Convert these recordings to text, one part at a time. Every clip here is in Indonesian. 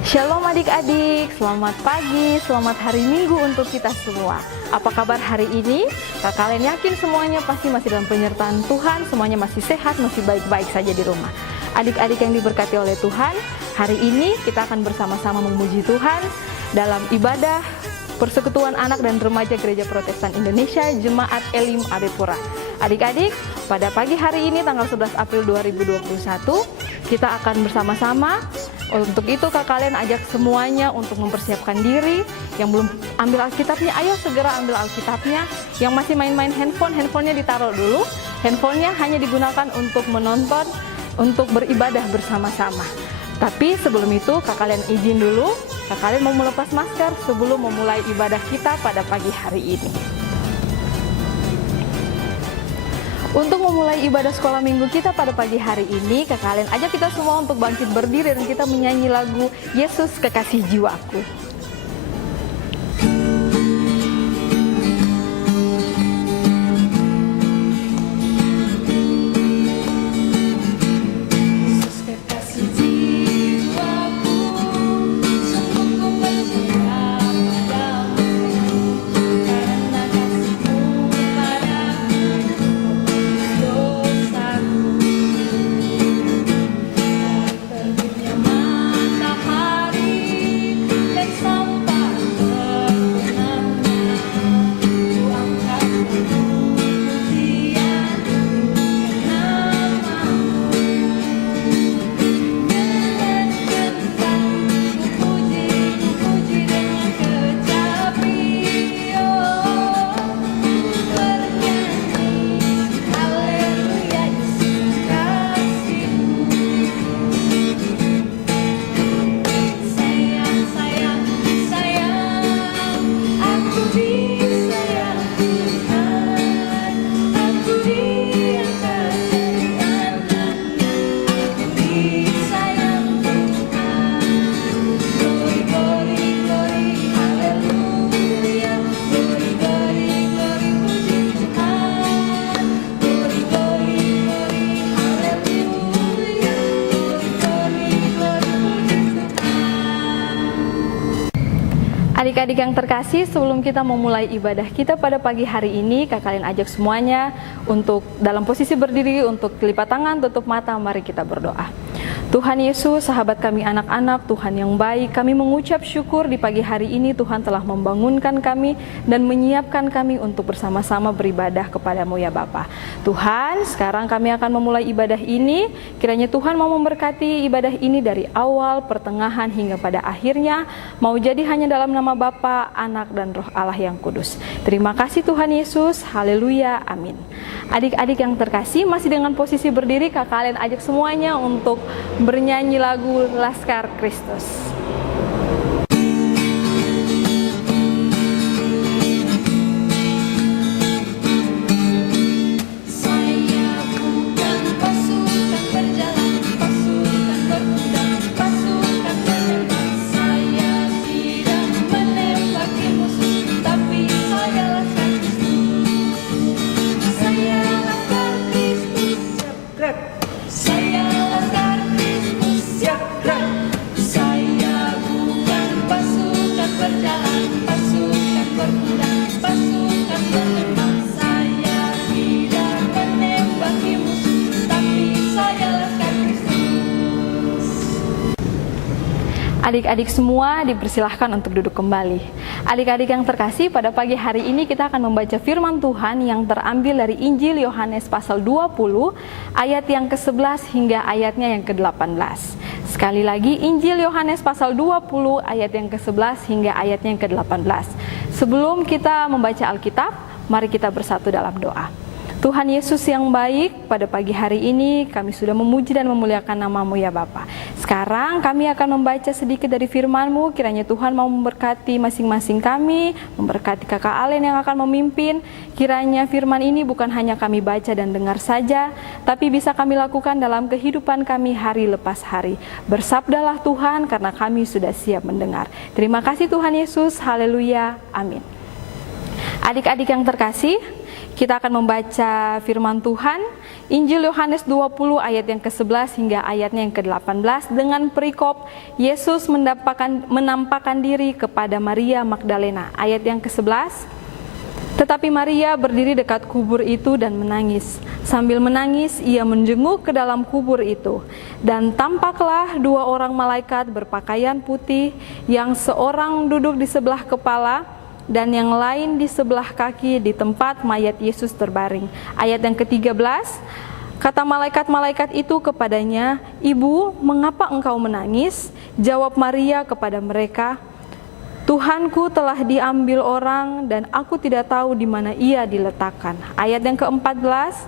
Shalom adik-adik, selamat pagi, selamat hari Minggu untuk kita semua. Apa kabar hari ini? Kalian yakin semuanya pasti masih dalam penyertaan Tuhan, semuanya masih sehat, masih baik-baik saja di rumah. Adik-adik yang diberkati oleh Tuhan, hari ini kita akan bersama-sama memuji Tuhan dalam ibadah Persekutuan Anak dan Remaja Gereja Protestan Indonesia Jemaat Elim Adepura. Adik-adik, pada pagi hari ini tanggal 11 April 2021, kita akan bersama-sama. Untuk itu kalian ajak semuanya untuk mempersiapkan diri. Yang belum ambil Alkitabnya, ayo segera ambil Alkitabnya. Yang masih main-main handphonenya ditaruh dulu. Handphonenya hanya digunakan untuk menonton, untuk beribadah bersama-sama. Tapi sebelum itu kalian izin dulu, kalian mau melepas masker sebelum memulai ibadah kita pada pagi hari ini. Untuk memulai ibadah sekolah minggu kita pada pagi hari ini, kalian ajak kita semua untuk bangkit berdiri dan kita menyanyi lagu Yesus Kekasih Jiwaku. Adik-adik yang terkasih, sebelum kita memulai ibadah kita pada pagi hari ini, kalian ajak semuanya untuk dalam posisi berdiri, untuk lipat tangan, tutup mata, mari kita berdoa. Tuhan Yesus, sahabat kami anak-anak, Tuhan yang baik, kami mengucap syukur di pagi hari ini Tuhan telah membangunkan kami dan menyiapkan kami untuk bersama-sama beribadah kepadamu ya Bapa. Tuhan, sekarang kami akan memulai ibadah ini, kiranya Tuhan mau memberkati ibadah ini dari awal, pertengahan hingga pada akhirnya, mau jadi hanya dalam nama Bapa, Anak, dan Roh Allah yang kudus. Terima kasih Tuhan Yesus, haleluya, amin. Adik-adik yang terkasih, masih dengan posisi berdiri, kalian ajak semuanya untuk bernyanyi lagu Laskar Kristus. Adik-adik semua dipersilahkan untuk duduk kembali. Adik-adik yang terkasih, pada pagi hari ini kita akan membaca firman Tuhan yang terambil dari Injil Yohanes pasal 20 ayat yang ke-11 hingga ayatnya yang ke-18. Sekali lagi, Injil Yohanes pasal 20 ayat yang ke-11 hingga ayatnya yang ke-18. Sebelum kita membaca Alkitab, mari kita bersatu dalam doa. Tuhan Yesus yang baik, pada pagi hari ini kami sudah memuji dan memuliakan nama-Mu ya Bapa. Sekarang kami akan membaca sedikit dari firman-Mu, kiranya Tuhan mau memberkati masing-masing kami, memberkati kakak Alen yang akan memimpin. Kiranya firman ini bukan hanya kami baca dan dengar saja, tapi bisa kami lakukan dalam kehidupan kami hari lepas hari. Bersabdalah Tuhan, karena kami sudah siap mendengar. Terima kasih Tuhan Yesus, haleluya, amin. Adik-adik yang terkasih, Kita akan membaca firman Tuhan, Injil Yohanes 20 ayat yang ke-11 hingga ayatnya yang ke-18 dengan perikop Yesus menampakkan diri kepada Maria Magdalena. Ayat yang ke-11, tetapi Maria berdiri dekat kubur itu dan menangis. Sambil menangis, ia menjenguk ke dalam kubur itu. Dan tampaklah dua orang malaikat berpakaian putih, yang seorang duduk di sebelah kepala dan yang lain di sebelah kaki di tempat mayat Yesus terbaring. Ayat yang ke-13, kata malaikat-malaikat itu kepadanya, "Ibu, mengapa engkau menangis?" Jawab Maria kepada mereka, "Tuhanku telah diambil orang dan aku tidak tahu di mana ia diletakkan." Ayat yang ke-14,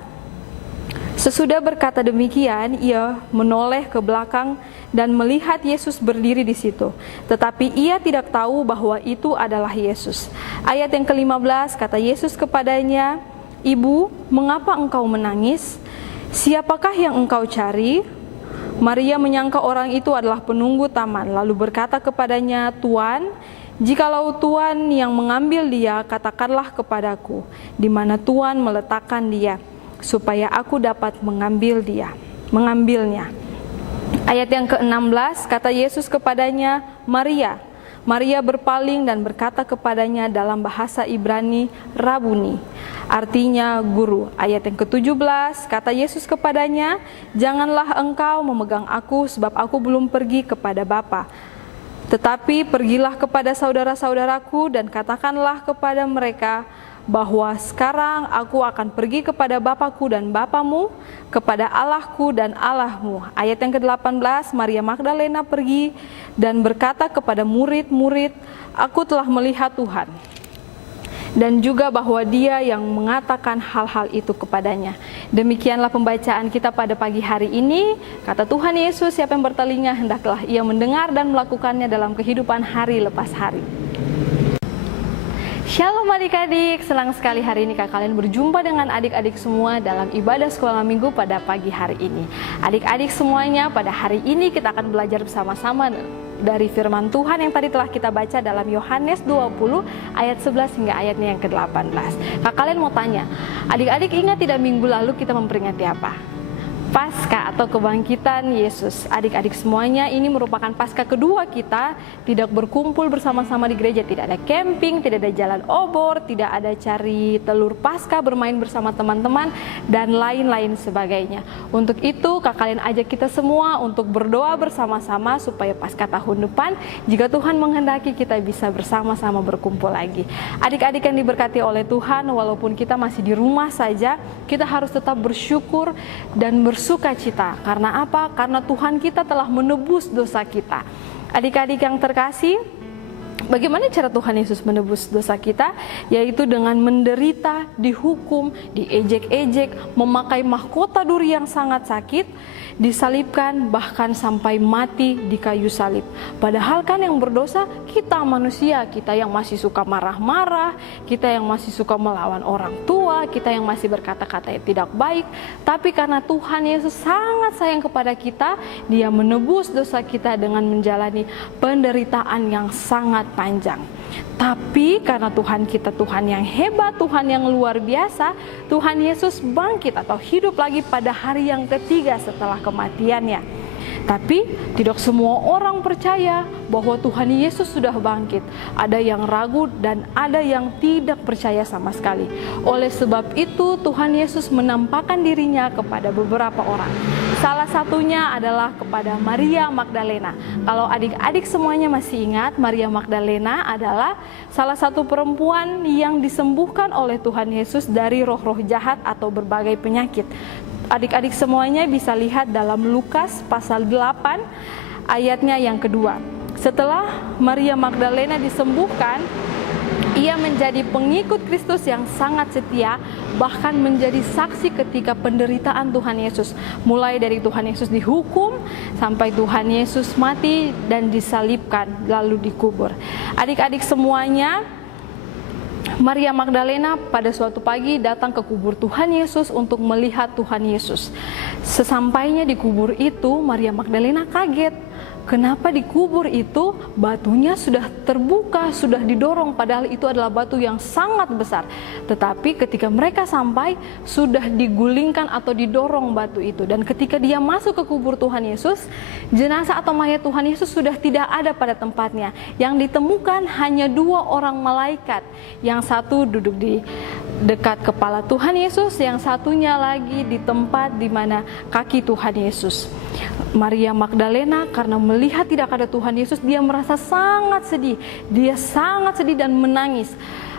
sesudah berkata demikian, ia menoleh ke belakang dan melihat Yesus berdiri di situ. Tetapi ia tidak tahu bahwa itu adalah Yesus. Ayat yang ke-15, kata Yesus kepadanya, "Ibu, mengapa engkau menangis? Siapakah yang engkau cari?" Maria menyangka orang itu adalah penunggu taman, lalu berkata kepadanya, "Tuan, jikalau Tuan yang mengambil dia, katakanlah kepadaku, di mana Tuan meletakkan dia, supaya aku dapat mengambilnya." Ayat yang ke-16, kata Yesus kepadanya, "Maria." Maria berpaling dan berkata kepadanya dalam bahasa Ibrani, "Rabuni," artinya guru. Ayat yang ke-17, kata Yesus kepadanya, "Janganlah engkau memegang aku, sebab aku belum pergi kepada Bapa. Tetapi pergilah kepada saudara-saudaraku dan katakanlah kepada mereka bahwa sekarang aku akan pergi kepada Bapakku dan Bapamu, kepada Allahku dan Allahmu." Ayat yang ke-18, Maria Magdalena pergi dan berkata kepada murid-murid, "Aku telah melihat Tuhan." Dan juga bahwa dia yang mengatakan hal-hal itu kepadanya. Demikianlah pembacaan kita pada pagi hari ini. Kata Tuhan Yesus, siapa yang bertelinga hendaklah ia mendengar dan melakukannya dalam kehidupan hari lepas hari. Shalom adik-adik, senang sekali hari ini kalian berjumpa dengan adik-adik semua dalam ibadah sekolah minggu pada pagi hari ini. Adik-adik semuanya, pada hari ini kita akan belajar bersama-sama dari firman Tuhan yang tadi telah kita baca dalam Yohanes 20 ayat 11 hingga ayatnya yang ke-18. Kalian mau tanya, adik-adik ingat tidak minggu lalu kita memperingati apa? Paskah atau kebangkitan Yesus. Adik-adik semuanya, ini merupakan Paskah kedua kita tidak berkumpul bersama-sama di gereja. Tidak ada camping, tidak ada jalan obor, tidak ada cari telur Paskah, bermain bersama teman-teman, dan lain-lain sebagainya. Untuk itu, kalian ajak kita semua untuk berdoa bersama-sama supaya Paskah tahun depan, jika Tuhan menghendaki, kita bisa bersama-sama berkumpul lagi. Adik-adik yang diberkati oleh Tuhan, walaupun kita masih di rumah saja, kita harus tetap bersyukur dan bersukacita. Karena apa? Karena Tuhan kita telah menebus dosa kita. Adik-adik yang terkasih, bagaimana cara Tuhan Yesus menebus dosa kita? Yaitu dengan menderita, dihukum, diejek-ejek, memakai mahkota duri yang sangat sakit, disalibkan, bahkan sampai mati di kayu salib. Padahal kan yang berdosa kita manusia, kita yang masih suka marah-marah, kita yang masih suka melawan orang tua, kita yang masih berkata-kata yang tidak baik. Tapi karena Tuhan Yesus sangat sayang kepada kita, Dia menebus dosa kita dengan menjalani penderitaan yang sangat panjang. Tapi karena Tuhan kita Tuhan yang hebat, Tuhan yang luar biasa, Tuhan Yesus bangkit atau hidup lagi pada hari yang ketiga setelah kematiannya. Tapi tidak semua orang percaya bahwa Tuhan Yesus sudah bangkit. Ada yang ragu dan ada yang tidak percaya sama sekali. Oleh sebab itu Tuhan Yesus menampakkan dirinya kepada beberapa orang. Salah satunya adalah kepada Maria Magdalena. Kalau adik-adik semuanya masih ingat, Maria Magdalena adalah salah satu perempuan yang disembuhkan oleh Tuhan Yesus dari roh-roh jahat atau berbagai penyakit. Adik-adik semuanya bisa lihat dalam Lukas pasal 8 ayatnya yang kedua. Setelah Maria Magdalena disembuhkan, ia menjadi pengikut Kristus yang sangat setia, bahkan menjadi saksi ketika penderitaan Tuhan Yesus. Mulai dari Tuhan Yesus dihukum, sampai Tuhan Yesus mati dan disalibkan, lalu dikubur. Adik-adik semuanya, Maria Magdalena pada suatu pagi datang ke kubur Tuhan Yesus untuk melihat Tuhan Yesus. Sesampainya di kubur itu, Maria Magdalena kaget. kenapa di kubur itu batunya sudah terbuka, sudah didorong, padahal itu adalah batu yang sangat besar. Tetapi ketika mereka sampai, sudah digulingkan atau didorong batu itu. Dan ketika dia masuk ke kubur Tuhan Yesus, jenazah atau mayat Tuhan Yesus sudah tidak ada pada tempatnya. Yang ditemukan hanya 2 orang malaikat. Yang satu duduk di dekat kepala Tuhan Yesus, yang satunya lagi di tempat di mana kaki Tuhan Yesus. Maria Magdalena karena melihat tidak ada Tuhan Yesus, dia merasa sangat sedih. Dia sangat sedih dan menangis.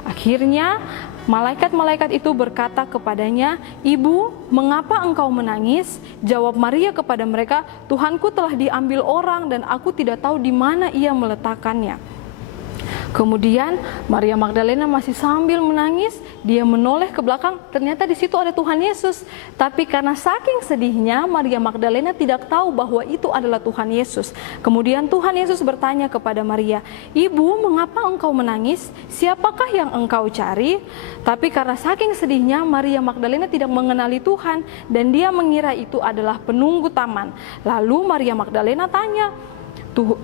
Akhirnya malaikat-malaikat itu berkata kepadanya, "Ibu, mengapa engkau menangis?" Jawab Maria kepada mereka, "Tuhanku telah diambil orang dan aku tidak tahu di mana ia meletakkannya." Kemudian Maria Magdalena masih sambil menangis, dia menoleh ke belakang, ternyata di situ ada Tuhan Yesus. Tapi karena saking sedihnya, Maria Magdalena tidak tahu bahwa itu adalah Tuhan Yesus. Kemudian Tuhan Yesus bertanya kepada Maria, "Ibu, mengapa engkau menangis? Siapakah yang engkau cari?" Tapi karena saking sedihnya, Maria Magdalena tidak mengenali Tuhan dan dia mengira itu adalah penunggu taman. Lalu Maria Magdalena tanya,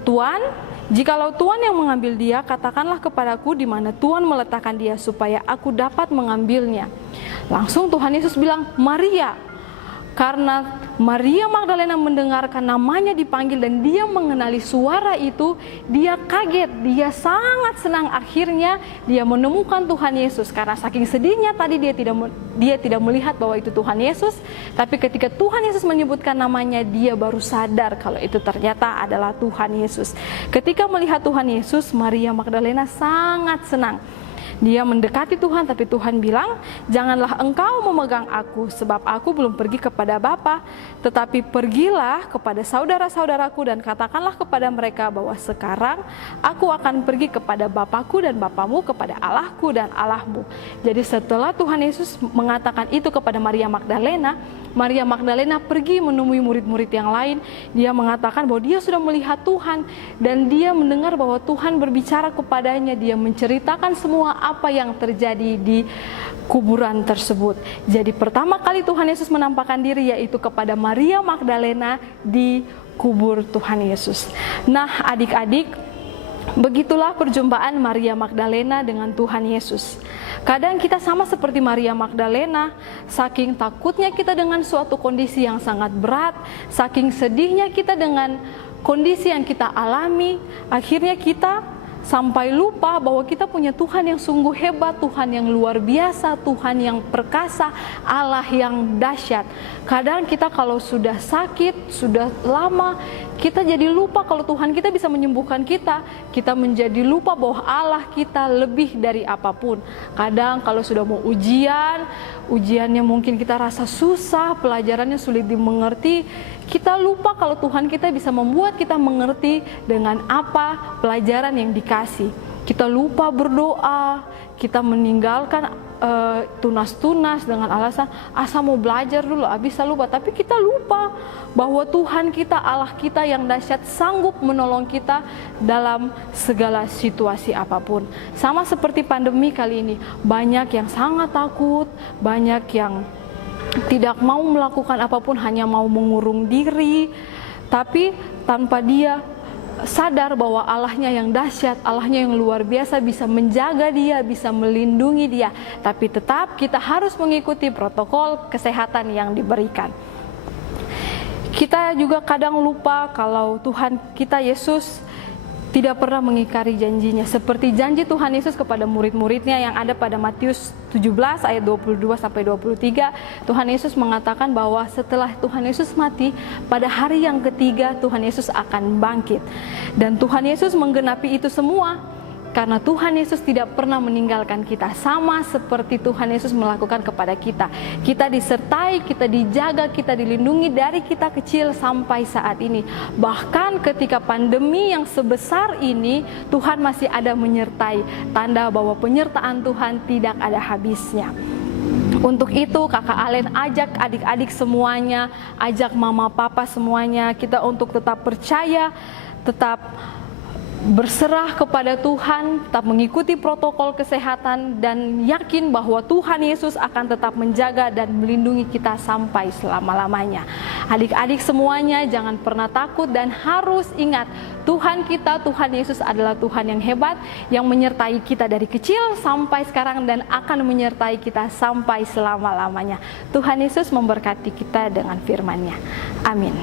"Tuan, jikalau Tuhan yang mengambil dia, katakanlah kepadaku di mana Tuhan meletakkan dia supaya aku dapat mengambilnya." Langsung Tuhan Yesus bilang, "Maria." Karena Maria Magdalena mendengarkan namanya dipanggil dan dia mengenali suara itu, dia kaget, dia sangat senang. Akhirnya dia menemukan Tuhan Yesus. Karena saking sedihnya tadi dia tidak melihat bahwa itu Tuhan Yesus, tapi ketika Tuhan Yesus menyebutkan namanya, dia baru sadar kalau itu ternyata adalah Tuhan Yesus. Ketika melihat Tuhan Yesus, Maria Magdalena sangat senang. Dia mendekati Tuhan, tapi Tuhan bilang, "Janganlah engkau memegang aku, sebab aku belum pergi kepada Bapa. Tetapi pergilah kepada saudara-saudaraku dan katakanlah kepada mereka bahwa sekarang aku akan pergi kepada Bapakku dan Bapamu, kepada Allahku dan Allahmu." Jadi setelah Tuhan Yesus mengatakan itu kepada Maria Magdalena, Maria Magdalena pergi menemui murid-murid yang lain. Dia mengatakan bahwa dia sudah melihat Tuhan dan dia mendengar bahwa Tuhan berbicara kepadanya. Dia menceritakan semua apa yang terjadi di kuburan tersebut. Jadi pertama kali Tuhan Yesus menampakkan diri yaitu kepada Maria Magdalena di kubur Tuhan Yesus. Nah, adik-adik, begitulah perjumpaan Maria Magdalena dengan Tuhan Yesus. Kadang kita sama seperti Maria Magdalena, saking takutnya kita dengan suatu kondisi yang sangat berat, saking sedihnya kita dengan kondisi yang kita alami, akhirnya kita sampai lupa bahwa kita punya Tuhan yang sungguh hebat, Tuhan yang luar biasa, Tuhan yang perkasa, Allah yang dahsyat. Kadang kita kalau sudah sakit, sudah lama, kita jadi lupa kalau Tuhan kita bisa menyembuhkan kita. Kita menjadi lupa bahwa Allah kita lebih dari apapun. Kadang kalau sudah mau ujiannya mungkin kita rasa susah, pelajarannya sulit dimengerti, kita lupa kalau Tuhan kita bisa membuat kita mengerti dengan apa pelajaran yang dikasih. Kita lupa berdoa, kita meninggalkan tunas-tunas dengan alasan asa mau belajar dulu, bisa lupa. Tapi kita lupa bahwa Tuhan kita, Allah kita yang dahsyat, sanggup menolong kita dalam segala situasi apapun. Sama seperti pandemi kali ini, banyak yang sangat takut, banyak yang tidak mau melakukan apapun, hanya mau mengurung diri, tapi tanpa dia sadar bahwa Allahnya yang dahsyat, Allahnya yang luar biasa bisa menjaga dia, bisa melindungi dia. Tapi tetap kita harus mengikuti protokol kesehatan yang diberikan. Kita juga kadang lupa kalau Tuhan kita Yesus tidak pernah mengingkari janjinya, seperti janji Tuhan Yesus kepada murid-muridnya yang ada pada Matius 17 ayat 22-23. Tuhan Yesus mengatakan bahwa setelah Tuhan Yesus mati, pada hari yang ketiga Tuhan Yesus akan bangkit. Dan Tuhan Yesus menggenapi itu semua karena Tuhan Yesus tidak pernah meninggalkan kita, sama seperti Tuhan Yesus melakukan kepada kita. Kita disertai, kita dijaga, kita dilindungi dari kita kecil sampai saat ini. Bahkan ketika pandemi yang sebesar ini, Tuhan masih ada menyertai, tanda bahwa penyertaan Tuhan tidak ada habisnya. Untuk itu Kakak Alen ajak adik-adik semuanya, ajak mama papa semuanya, kita untuk tetap percaya, tetap berserah kepada Tuhan, tetap mengikuti protokol kesehatan, dan yakin bahwa Tuhan Yesus akan tetap menjaga dan melindungi kita sampai selama-lamanya. Adik-adik semuanya jangan pernah takut dan harus ingat, Tuhan kita, Tuhan Yesus adalah Tuhan yang hebat, yang menyertai kita dari kecil sampai sekarang dan akan menyertai kita sampai selama-lamanya. Tuhan Yesus memberkati kita dengan firman-Nya. Amin.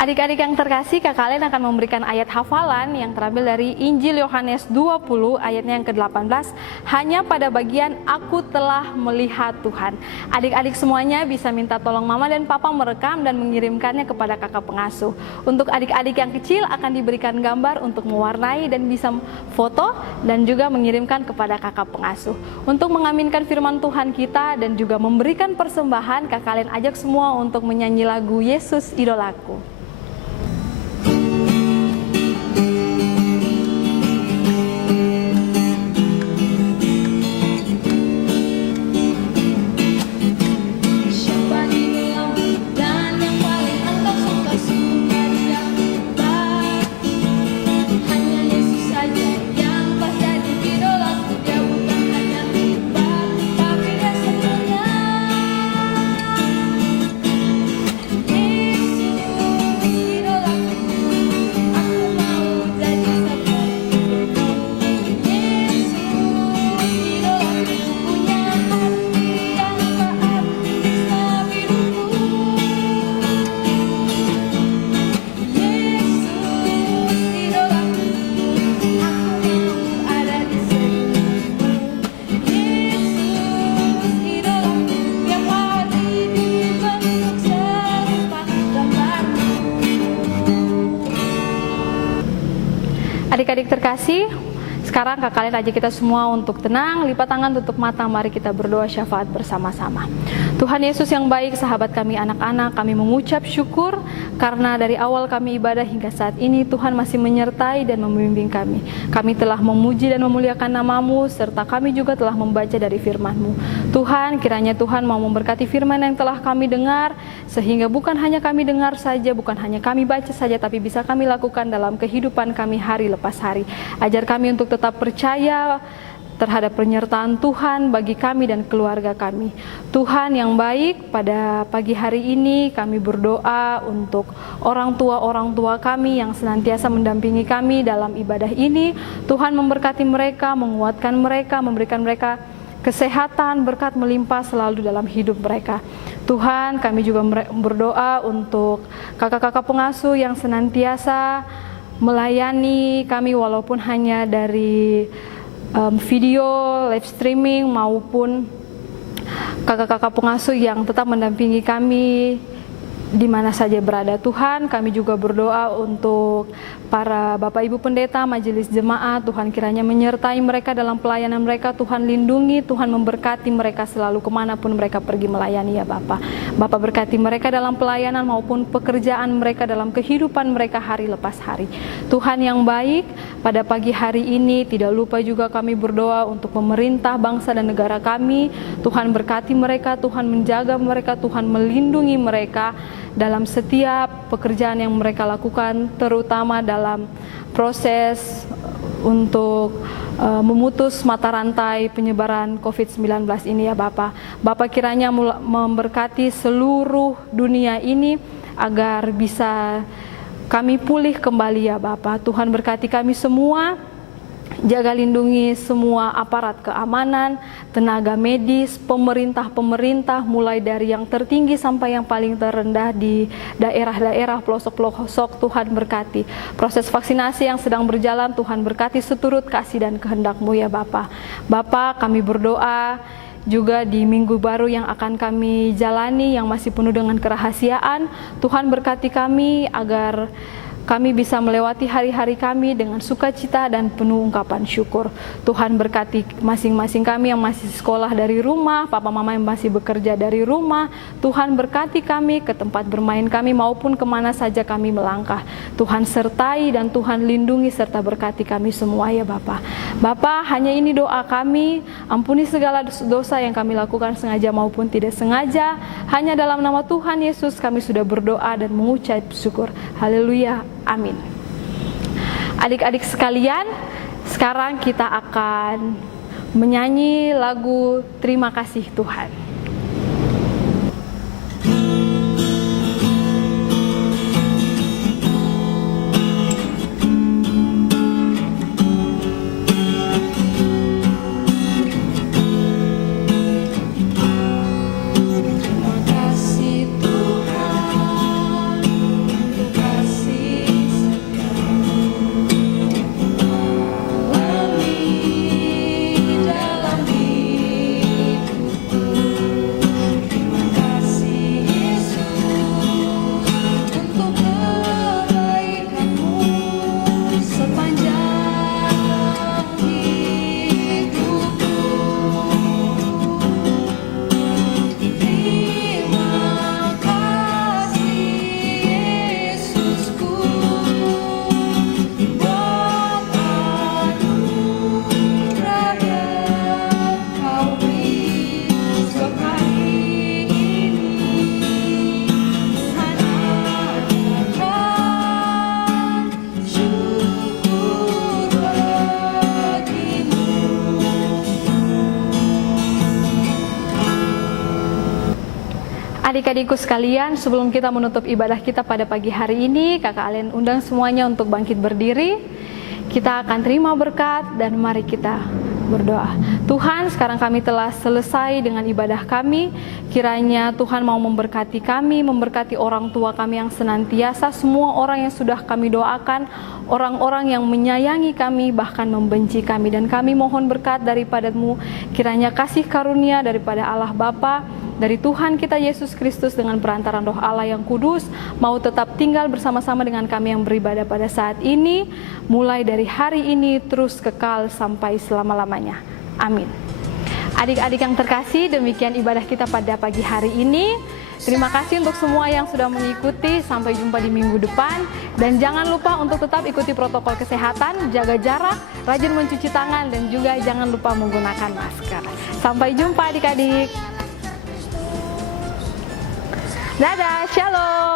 Adik-adik yang terkasih, kakak kalian akan memberikan ayat hafalan yang terambil dari Injil Yohanes 20 ayatnya yang ke-18. Hanya pada bagian aku telah melihat Tuhan. Adik-adik semuanya bisa minta tolong mama dan papa merekam dan mengirimkannya kepada kakak pengasuh. Untuk adik-adik yang kecil akan diberikan gambar untuk mewarnai dan bisa foto dan juga mengirimkan kepada kakak pengasuh. Untuk mengaminkan firman Tuhan kita dan juga memberikan persembahan, kakak kalian ajak semua untuk menyanyi lagu Yesus Idolaku. Adik-adik terkasih, sekarang kakak kalian ajak kita semua untuk tenang, lipat tangan, tutup mata, mari kita berdoa syafaat bersama-sama. Tuhan Yesus yang baik, sahabat kami anak-anak, kami mengucap syukur karena dari awal kami ibadah hingga saat ini Tuhan masih menyertai dan membimbing kami. Kami telah memuji dan memuliakan nama-Mu, serta kami juga telah membaca dari firman-Mu. Tuhan, kiranya Tuhan mau memberkati firman yang telah kami dengar, sehingga bukan hanya kami dengar saja, bukan hanya kami baca saja, tapi bisa kami lakukan dalam kehidupan kami hari lepas hari. Ajar kami untuk tetap percaya terhadap penyertaan Tuhan bagi kami dan keluarga kami. Tuhan yang baik, pada pagi hari ini kami berdoa untuk orang tua kami yang senantiasa mendampingi kami dalam ibadah ini. Tuhan memberkati mereka, menguatkan mereka, memberikan mereka kesehatan, berkat melimpah selalu dalam hidup mereka. Tuhan, kami juga berdoa untuk kakak-kakak pengasuh yang senantiasa melayani kami walaupun hanya dari video, live streaming, maupun kakak-kakak pengasuh yang tetap mendampingi kami di mana saja berada. Tuhan, kami juga berdoa untuk para Bapak Ibu Pendeta, Majelis Jemaat. Tuhan kiranya menyertai mereka dalam pelayanan mereka. Tuhan lindungi, Tuhan memberkati mereka selalu kemanapun mereka pergi melayani ya Bapak. Bapak berkati mereka dalam pelayanan maupun pekerjaan mereka, dalam kehidupan mereka hari lepas hari. Tuhan yang baik, pada pagi hari ini tidak lupa juga kami berdoa untuk pemerintah, bangsa dan negara kami. Tuhan berkati mereka, Tuhan menjaga mereka, Tuhan melindungi mereka dalam setiap pekerjaan yang mereka lakukan, terutama dalam proses untuk memutus mata rantai penyebaran COVID-19 ini ya Bapak. Bapak kiranya memberkati seluruh dunia ini agar bisa kami pulih kembali ya Bapak. Tuhan berkati kami semua. Jaga lindungi semua aparat keamanan, tenaga medis, pemerintah mulai dari yang tertinggi sampai yang paling terendah di daerah-daerah pelosok-pelosok. Tuhan berkati proses vaksinasi yang sedang berjalan. Tuhan berkati seturut kasih dan kehendak-Mu ya Bapa. Bapa, kami berdoa juga di minggu baru yang akan kami jalani yang masih penuh dengan kerahasiaan. Tuhan berkati kami agar kami bisa melewati hari-hari kami dengan sukacita dan penuh ungkapan syukur. Tuhan berkati masing-masing kami yang masih sekolah dari rumah, papa mama yang masih bekerja dari rumah. Tuhan berkati kami ke tempat bermain kami maupun kemana saja kami melangkah. Tuhan sertai dan Tuhan lindungi serta berkati kami semua ya Bapa. Bapa, hanya ini doa kami, ampuni segala dosa yang kami lakukan sengaja maupun tidak sengaja. Hanya dalam nama Tuhan Yesus kami sudah berdoa dan mengucap syukur. Haleluya. Amin. Adik-adik sekalian, sekarang kita akan menyanyi lagu Terima Kasih Tuhan. Adik-adikku sekalian, sebelum kita menutup ibadah kita pada pagi hari ini, Kakak Alen undang semuanya untuk bangkit berdiri. Kita akan terima berkat dan mari kita berdoa. Tuhan, sekarang kami telah selesai dengan ibadah kami. Kiranya Tuhan mau memberkati kami, memberkati orang tua kami yang senantiasa, semua orang yang sudah kami doakan, orang-orang yang menyayangi kami, bahkan membenci kami. Dan kami mohon berkat daripada-Mu, kiranya kasih karunia daripada Allah Bapa, dari Tuhan kita Yesus Kristus dengan perantaran Roh Allah yang kudus, mau tetap tinggal bersama-sama dengan kami yang beribadah pada saat ini, mulai dari hari ini terus kekal sampai selama-lamanya. Amin. Adik-adik yang terkasih, demikian ibadah kita pada pagi hari ini. Terima kasih untuk semua yang sudah mengikuti. Sampai jumpa di minggu depan. Dan jangan lupa untuk tetap ikuti protokol kesehatan, jaga jarak, rajin mencuci tangan, dan juga jangan lupa menggunakan masker. Sampai jumpa adik-adik. Dadah, shalom.